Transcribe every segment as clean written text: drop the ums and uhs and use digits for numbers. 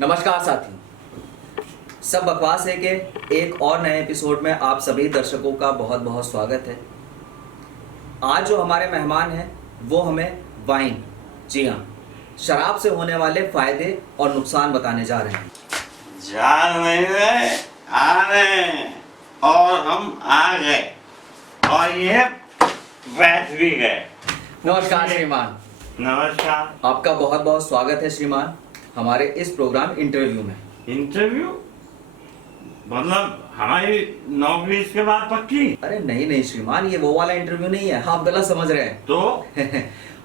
नमस्कार साथी। सब बकवास है के एक और नए एपिसोड में आप सभी दर्शकों का बहुत बहुत स्वागत है। आज जो हमारे मेहमान हैं वो हमें वाइन, जी हाँ, शराब से होने वाले फायदे और नुकसान बताने जा रहे हैं। जा नहीं रहे, आ रहे हैं और हम आ गए और ये बैठ भी गए। नमस्कार श्रीमान। नमस्कार। आपका बहुत बहुत स्वागत है श्रीमान हमारे इस प्रोग्राम इंटरव्यू में। इंटरव्यू मतलब हमारी नौकरी इसके बाद पक्की? अरे नहीं नहीं श्रीमान, ये वो वाला इंटरव्यू नहीं है, आप गलत समझ रहे हैं। तो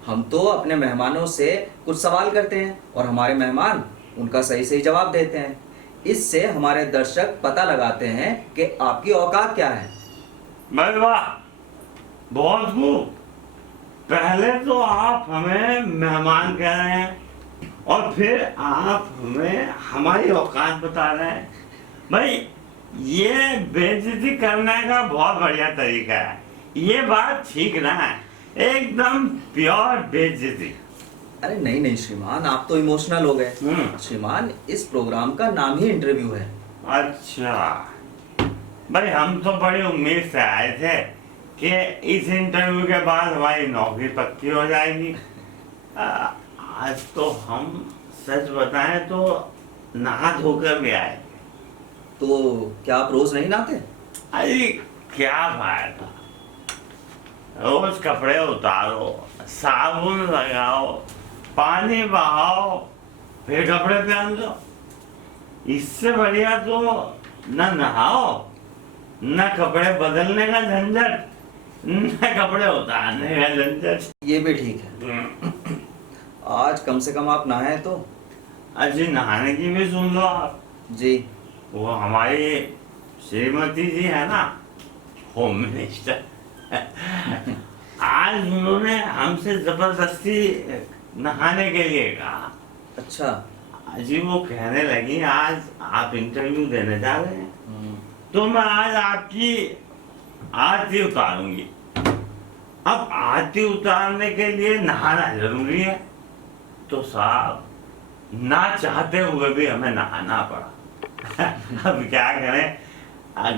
हम तो अपने मेहमानों से कुछ सवाल करते हैं और हमारे मेहमान उनका सही सही जवाब देते हैं। इससे हमारे दर्शक पता लगाते हैं कि आपकी औकात क्या है। भाई वाह, बहुत खूब। पहले तो आप हमें मेहमान कह रहे हैं और फिर आप हमें हमारी औकात बता रहे हैं। भाई ये बेइज्जती करने का बहुत बढ़िया तरीका है। ये बात ठीक ना है, एकदम प्योर बेइज्जती। अरे नहीं नहीं श्रीमान, आप तो इमोशनल हो गए। श्रीमान, इस प्रोग्राम का नाम ही इंटरव्यू है। अच्छा भाई, हम तो बड़ी उम्मीद से आए थे कि इस इंटरव्यू के बाद हमारी नौकरी पक्की हो जाएगी। आज तो हम सच बताएं तो नहा धोकर भी आए। तो क्या आप रोज नहीं नहाते? अरे क्या फायदा, रोज कपड़े उतारो, साबुन लगाओ, पानी बहाओ, फिर कपड़े पहन लो। इससे बढ़िया तो न नहाओ, न कपड़े बदलने का झंझट, न कपड़े उतारने का झंझट। ये भी ठीक है। आज कम से कम आप नहाए तो। अजी नहाने की भी सुन लो आप जी। वो हमारी श्रीमती जी है ना, होम मिनिस्टर, आज उन्होंने हमसे जबरदस्ती नहाने के लिए कहा। अच्छा। जी वो कहने लगी आज आप इंटरव्यू देने जा रहे हैं तो मैं आज आपकी आरती उतारूंगी। अब आरती उतारने के लिए नहाना जरूरी है, तो साहब ना चाहते हुए भी हमें नहाना पड़ा। अब क्या करें,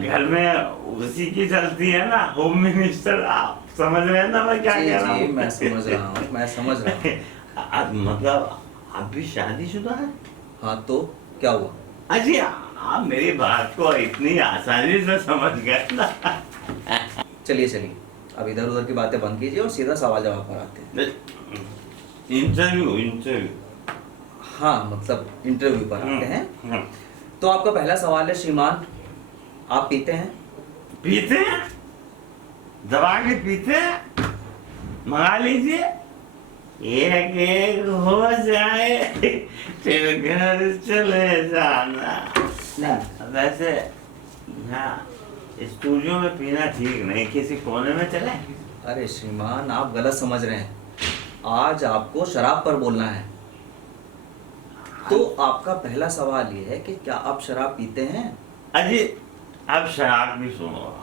घर में उसी की चलती है ना, होम मिनिस्टर। आप समझ रहे हैं ना मैं क्या कह रहा हूँ? मैं समझ रहा हूँ, मैं समझ रहा हूँ। मतलब आप भी शादीशुदा है? हाँ तो क्या हुआ? अजी आप मेरी बात को इतनी आसानी से समझ गए ना। चलिए चलिए, अब इधर उधर की बातें बंद कीजिए और सीधा सवाल जवाब पर आते हैं। इंटरव्यू हाँ मतलब इंटरव्यू पर आते हैं। तो आपका पहला सवाल है श्रीमान, आप पीते हैं? पीते हैं, दबा के पीते हैं। मंगा लीजिए, एक एक हो जाए फिर घर चले जाना। नहीं। वैसे हाँ, स्टूडियो में पीना ठीक नहीं, किसी कोने में चले। अरे श्रीमान, आप गलत समझ रहे हैं। आज आपको शराब पर बोलना है। तो आपका पहला सवाल ये है कि क्या आप शराब पीते हैं? अजी अब शराब भी सुनो,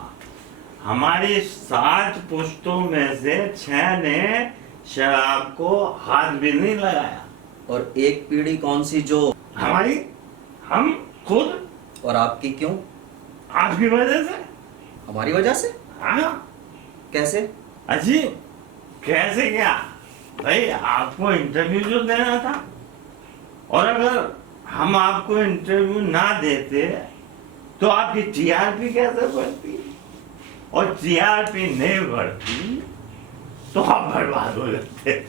हमारी 7 पुश्तों में से 6 ने शराब को हाथ भी नहीं लगाया। और एक पीढ़ी कौन सी जो हमारी, हम खुद। और आपकी क्यों? आपकी वजह से। हमारी वजह से? हाँ। कैसे? अजी कैसे क्या भाई, आपको इंटरव्यू जो देना था, और अगर हम आपको इंटरव्यू ना देते तो आपकी टीआरपी कैसे बढ़ती, और टीआरपी नहीं बढ़ती तो आप बर्बाद हो जाते।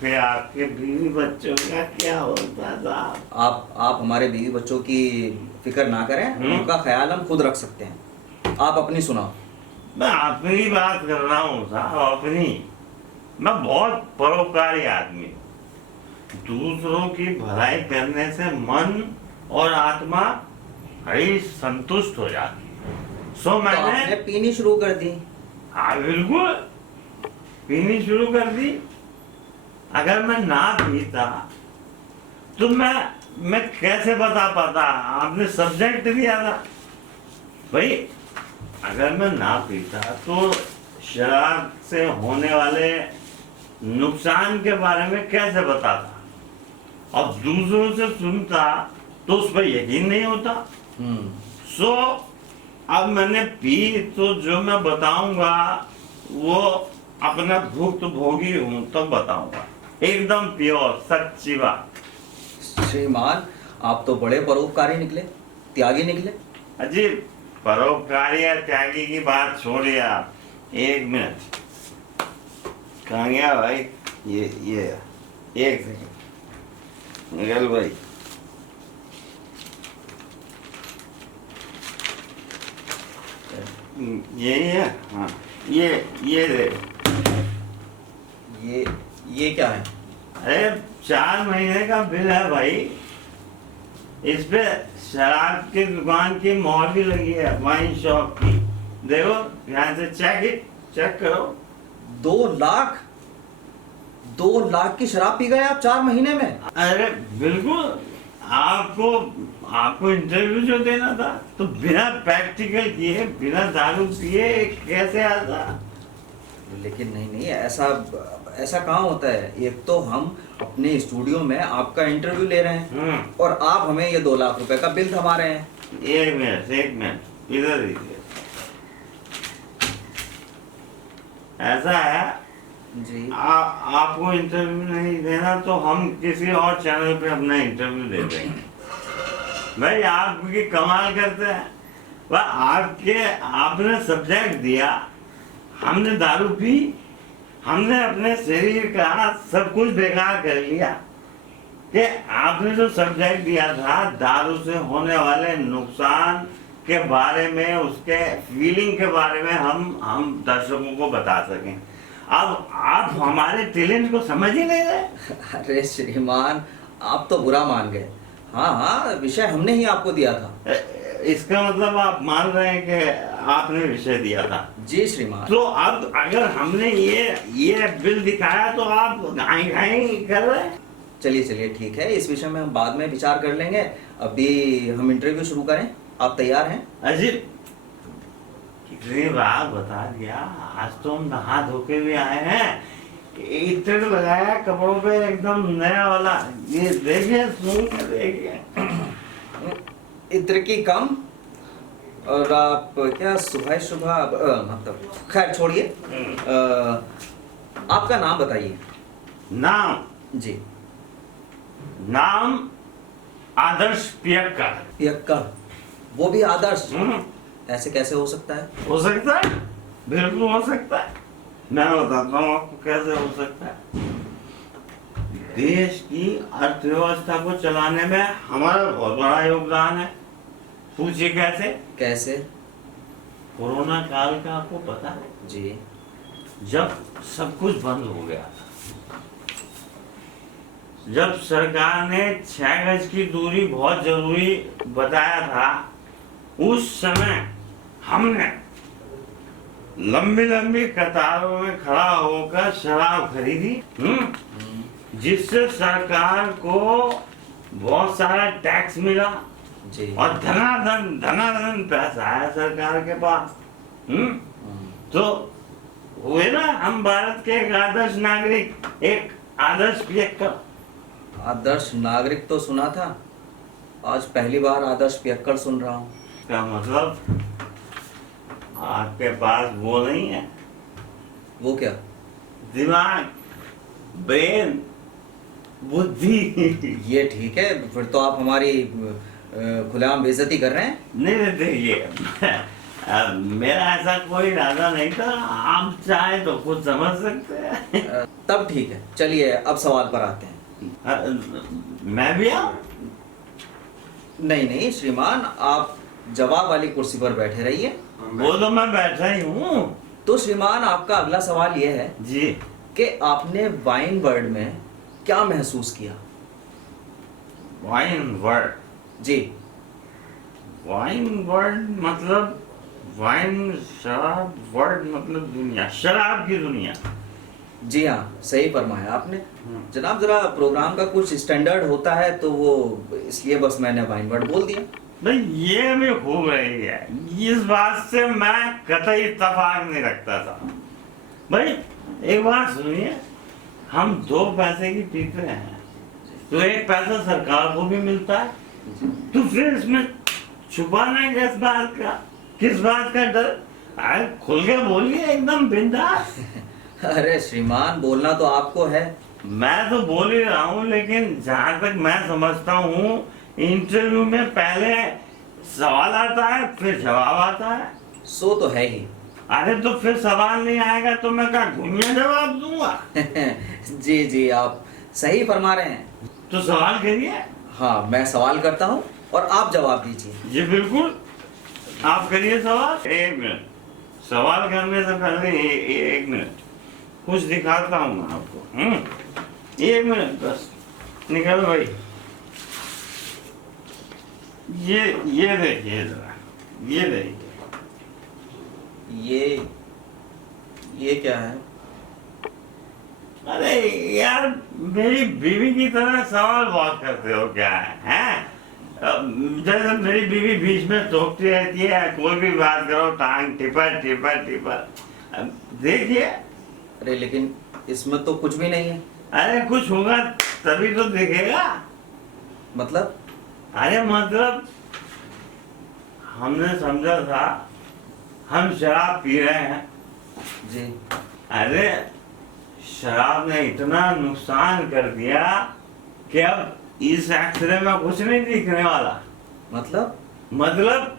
फिर आपके बीवी बच्चों का क्या होता था? आप हमारे बीवी बच्चों की फिक्र ना करें, उनका ख्याल हम खुद रख सकते हैं। आप अपनी सुनाओ। मैं अपनी बात कर रहा हूँ साहब, अपनी। मैं बहुत परोपकारी आदमी हूँ। दूसरों की भलाई करने से मन और आत्मा बड़ी संतुष्ट हो जाती है। सो तो मैंने आपने पीनी शुरू कर दी। हाँ बिल्कुल, पीनी शुरू कर दी। अगर मैं ना पीता तो मैं कैसे बता पाता? आपने सब्जेक्ट दिया था भाई। अगर मैं ना पीता तो शराब से होने वाले नुकसान के बारे में कैसे बताता, और दूसरों से सुनता तो उस पर यकीन नहीं होता। सो अब मैंने पी तो जो मैं बताऊंगा वो अपना भुक्त भोगी हूं तब बताऊंगा, एकदम प्योर सच्ची बात। श्रीमान आप तो बड़े परोपकारी निकले, त्यागी निकले। अजी परोपकारी या त्यागी की बात छोड़िए आप, एक मिनट। कहाँ गया भाई ये एक सेकंड निकल भाई। यही है, हाँ ये दे। ये क्या है? अरे 4 महीने का बिल है भाई, इस पे शराब की दुकान की मोहर भी लगी है, वाइन शॉप की। देखो ध्यान से चेक करो। 2 लाख की शराब पी गए आप 4 महीने में? अरे बिल्कुल, आपको इंटरव्यू जो देना था तो बिना प्रैक्टिकल किए, बिना दारू पिए कैसे आता? लेकिन नहीं ऐसा कहाँ होता है। एक तो हम अपने स्टूडियो में आपका इंटरव्यू ले रहे हैं और आप हमें ये 2 लाख रुपए का बिल थमा रहे हैं। एक मिनट इधर दीजिए। ऐसा है जी। आपको इंटरव्यू नहीं देना तो हम किसी और चैनल पे अपना इंटरव्यू दे देंगे। भाई आपकी कमाल करते हैं। आपने सब्जेक्ट दिया, हमने दारू पी, हमने अपने शरीर का सब कुछ बेकार कर लिया कि आपने जो सब्जेक्ट दिया था दारू से होने वाले नुकसान के बारे में, उसके फीलिंग के बारे में हम दर्शकों को बता सकें। अब आप हमारे टैलेंट को समझ ही नहीं रहे। अरे श्रीमान आप तो बुरा मान गए। हाँ विषय हमने ही आपको दिया था। इसका मतलब आप मान रहे हैं कि आपने विषय दिया था? जी श्रीमान। तो अब अगर हमने ये बिल दिखाया तो आप घाई कर रहे हैं। चलिए ठीक है, इस विषय में हम बाद में विचार कर लेंगे। अभी हम इंटरव्यू शुरू करें, आप तैयार हैं? अजी कितनी बार बता दिया, आज तो हम नहा धो के भी आए हैं। इत्र लगाया कपड़ों पे एकदम नया वाला, ये देखिए सुन के देखिए। इत्र की कम और आप क्या सुबह मतलब खैर छोड़िए। आपका नाम बताइए। नाम? जी। नाम आदर्श पियक्कर। पियक्कर? वो भी आदर्श? ऐसे कैसे हो सकता है? हो सकता है, बिल्कुल हो सकता है। मैं बताता हूँ आपको कैसे हो सकता है। देश की अर्थव्यवस्था को चलाने में हमारा बहुत बड़ा योगदान है। पूछिए कैसे? कोरोना काल का आपको पता है? जी। जब सब कुछ बंद हो गया था, जब सरकार ने 6 गज की दूरी बहुत जरूरी बताया था, उस समय हमने लंबी कतारों में खड़ा होकर शराब खरीदी, जिससे सरकार को बहुत सारा टैक्स मिला जी। और धनाधन पैसा है सरकार के पास। तो हुए ना हम भारत के एक आदर्श नागरिक, एक आदर्श पियक्कर। आदर्श नागरिक तो सुना था, आज पहली बार आदर्श पियक्कर सुन रहा हूँ। क्या मतलब? आपके पास वो नहीं है? वो क्या? दिमाग, ब्रेन, बुद्धि। ये ठीक है, फिर तो आप हमारी खुलेआम बेइज्जती कर रहे हैं। नहीं देखिए, मेरा ऐसा कोई इरादा नहीं था, आप चाहे तो खुद समझ सकते हैं। तब ठीक है, चलिए अब सवाल पर आते हैं। मैं भी आऊं? नहीं श्रीमान, आप जवाब वाली कुर्सी पर बैठे रहिए। वो तो मैं बैठा ही हूँ। तो श्रीमान आपका अगला सवाल यह है जी कि आपने वाइन वर्ल्ड में क्या महसूस किया? Wine world? जी। वाइन वर्ल्ड मतलब वाइन शराब, वर्ल्ड मतलब दुनिया, शराब की दुनिया। जी हाँ, सही फरमाया आपने। जनाब जरा प्रोग्राम का कुछ स्टैंडर्ड होता है तो वो इसलिए बस मैंने वाइन वर्ल्ड बोल दिया। भाई ये भी खूब रही है, इस बात से मैं कतई इत्तेफाक नहीं रखता था। भाई एक बात सुनिए, हम 2 पैसे की पीते हैं तो 1 पैसा सरकार को भी मिलता है, तो फिर इसमें छुपाना किस बात का डर? अरे खुल के बोलिए, एकदम बिंदास। अरे श्रीमान, बोलना तो आपको है। मैं तो बोल ही रहा हूँ, लेकिन जहाँ तक मैं समझता हूँ इंटरव्यू में पहले सवाल आता है फिर जवाब आता है। सो तो है ही। अरे तो फिर सवाल नहीं आएगा तो मैं क्या घुमिया जवाब दूंगा? जी जी, आप सही फरमा रहे हैं। तो सवाल करिए। हाँ, मैं सवाल करता हूँ और आप जवाब दीजिए। जी बिल्कुल, आप करिए सवाल। 1 मिनट, सवाल करने से पहले 1 मिनट कुछ दिखाता हूँ मैं आपको। 1 मिनट बस, निकल भाई। ये देखिए जरा, ये देखिए। ये क्या है? अरे यार, मेरी बीवी की तरह सवाल बहुत करते हो क्या है? जैसे मेरी बीवी बीच में टोकती रहती है, कोई भी बात करो टांग टिपर टिपर टिपर। देखिए। अरे लेकिन इसमें तो कुछ भी नहीं है। अरे कुछ होगा तभी तो दिखेगा। मतलब? अरे मतलब हमने समझा था हम शराब पी रहे हैं। जी। अरे शराब ने इतना नुकसान कर दिया कि अब इस एक्सरे में कुछ नहीं दिखने वाला। मतलब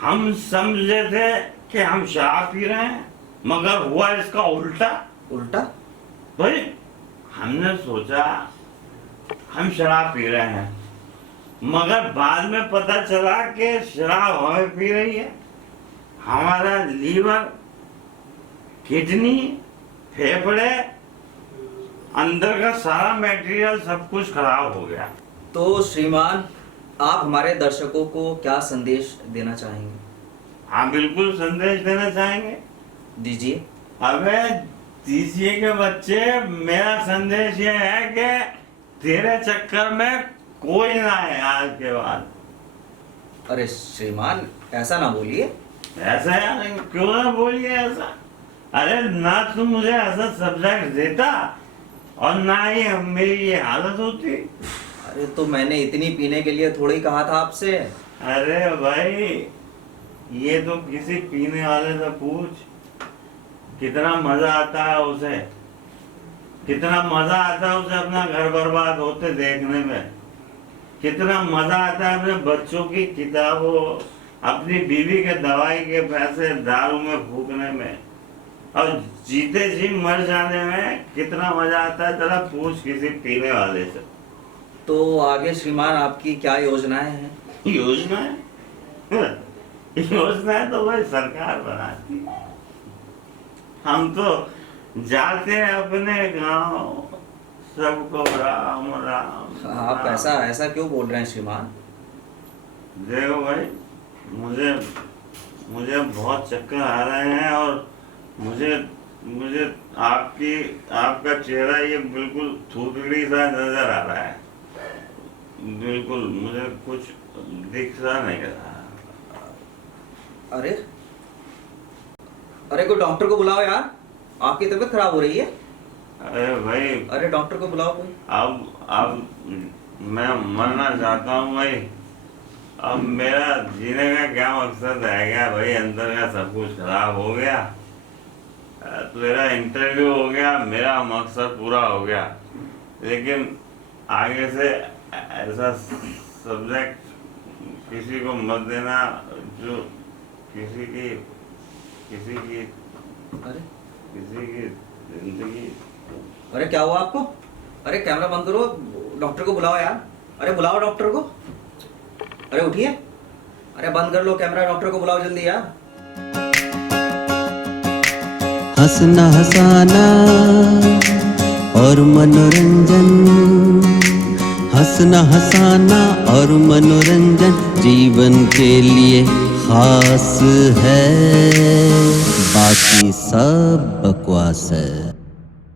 हम समझे थे कि हम शराब पी रहे हैं, मगर हुआ इसका उल्टा। उल्टा? भाई हमने सोचा हम शराब पी रहे हैं, मगर बाद में पता चला कि शराब हमें पी रही है। हमारा लीवर, किडनी, फेफड़े, अंदर का सारा मटेरियल सब कुछ खराब हो गया। तो श्रीमान, आप हमारे दर्शकों को क्या संदेश देना चाहेंगे? हाँ बिल्कुल संदेश देना चाहेंगे। दीजिए। अबे तीसरे के बच्चे, मेरा संदेश ये है कि तेरे चक्कर में कोई ना है आज के बाद। अरे श्रीमान, ऐसा ना बोलिए। ऐसा यार, क्यों ना बोलिए ऐसा? अरे ना तुम मुझे ऐसा सब्जेक्ट देता और ना ही मेरी ये हालत होती। अरे तो मैंने इतनी पीने के लिए थोड़ी कहा था आपसे। अरे भाई, ये तो किसी पीने वाले से पूछ, कितना मजा आता है उसे, कितना मजा आता है उसे अपना घर बर्बाद होते देखने में, कितना मजा आता है अपने बच्चों की किताबों, अपनी बीवी के दवाई के पैसे दारू में फूकने में, और जीते जी मर जाने में कितना मजा आता है। जरा पूछ किसी पीने वाले से। तो आगे श्रीमान आपकी क्या योजनाएं हैं? योजनाएं? योजनाएं तो भाई सरकार बनाती है। हम तो जाते हैं अपने गांव, सबको राम राम। आप ऐसा क्यों बोल रहे हैं श्रीमान? देखो भाई, मुझे बहुत चक्कर आ रहे हैं और मुझे आपका चेहरा ये बिल्कुल थूथड़ी सा नजर आ रहा है। बिल्कुल मुझे कुछ दिख सा नहीं रहा। अरे कोई डॉक्टर को बुलाओ यार, आपकी तबीयत खराब हो रही है। अरे भाई, अरे डॉक्टर को बुलाओ कोई। अब मैं मरना चाहता हूँ भाई। अब मेरा जीने का क्या मकसद रह गया भाई? अंदर का सब कुछ खराब हो गया, तेरा इंटरव्यू हो गया, मेरा मकसद पूरा हो गया, लेकिन आगे से ऐसा सब्जेक्ट किसी को मत देना जो किसी की जिंदगी। अरे क्या हुआ आपको? अरे कैमरा बंद करो, डॉक्टर को बुलाओ यार। अरे बुलाओ डॉक्टर को। अरे उठिए, अरे बंद कर लो कैमरा, डॉक्टर को बुलाओ जल्दी यार। हंसना हंसाना और मनोरंजन, हंसना हंसाना और मनोरंजन जीवन के लिए खास है, बाकी सब बकवास है।